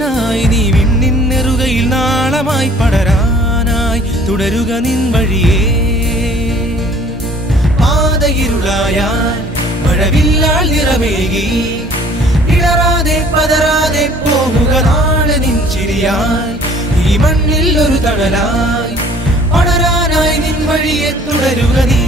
പകരാനായി നീ വിണ്ണിന്നെറുകയിൽ നാളമായി പടരാനായി തുടരുക നിൻ വഴിയേ പാതയിരുളായാൽ മഴവില്ലാൽ നിറമേകി ഇളറാതെ പതറാതെ പോവുക നാളെ നിൻ ചിരിയാൽ ഈ മണ്ണിൽ ഒരു തണലായി പടരാനായി നിൻ വഴിയെ തുടരുക നീ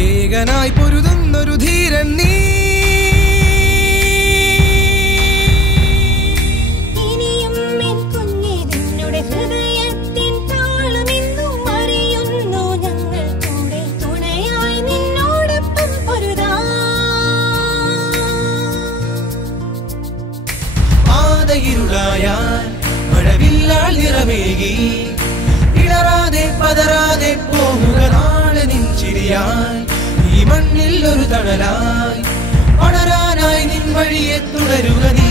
ഏകനായി പൊരുതുന്നൊരു ധീരൻ നീ ഇനിയും എൻ കുഞ്ഞേ നിന്നുടെ ഹൃദയത്തിൻ താളമെന്നും അറിയുന്നു ഞങ്ങൾ കൂടെ തുണയായി നിന്നോടൊപ്പം പൊരുതാം പാതയിരുളായാൽ മഴവില്ലാൽ നിറമേകി ഇളറാതെ പതറാതെ പോവുക നാളെ നിൻ ചിരിയാൽ ഈ മണ്ണിൽ ഒരു തണലായി പടരാനായി നിൻ വഴിയെ തുടരുക നീ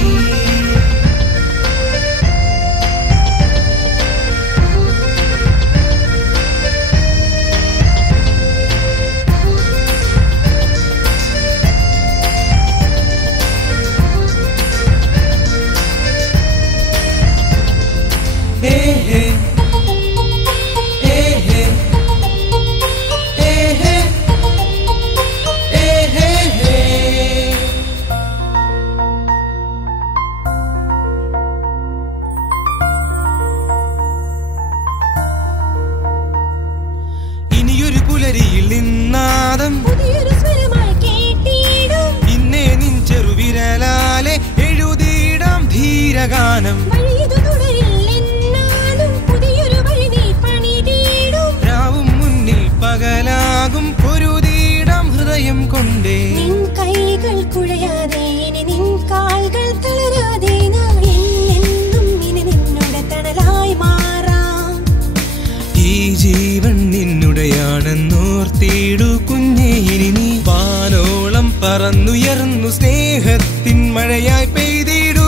നിന്നാദം പുതിയൊരു സ്വരമായി കേട്ടിടും ഇന്നേ നിൻ ചെറുവിരലാലെ എഴുതിയിടാം ധീരഗാനം വഴിതു തുടരില്ലെന്നാലും പുതിയൊരു വഴി നീ പണിതിടും രാവും മുന്നിൽ പകലാകും പൊരുതിയിടാം ഹൃദയം കൊണ്ടേ നിൻ കൈകൾ കുഴയാതെ ഇനി നിൻ കാൽകൾ തളരാതെ നാം എന്നെന്നും ഇനി നിന്നുടെ തണലായി മാറാം ഈ ജീവൻ നിന്നുടെയാണെന്നോർത്തിടു കുഞ്ഞേ ഇനി നീ വാനോളം പറന്നുയർന്നു സ്നേഹത്തിൻ മഴയായി പെയ്തിടൂ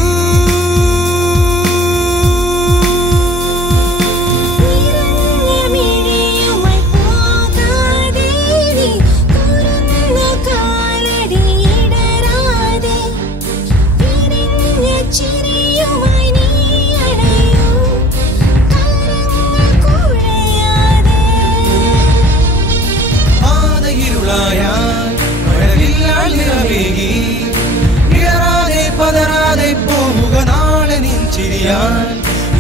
മഴവില്ലാൽ നിറമേകി ഇളറാതെ പതറാതെ പോവുക നാളെ നിൻ ചിരിയാൽ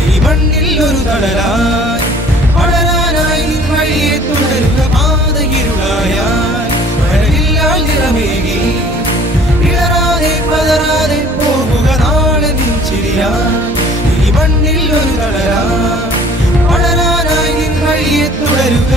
ഈ മണ്ണിൽ ഒരു തണലായി പടരാനായി നിൻ വഴിയെ തുടരുക പാതയിരുളായാൽ മഴവില്ലാൽ നിറമേകി ഇളറാതെ പതറാതെ പോവുക നാളെ നിൻ ചിരിയാൽ ഈ മണ്ണിൽ ഒരു തണലായി പടരാനായി നിൻ വഴിയെ തുടരുക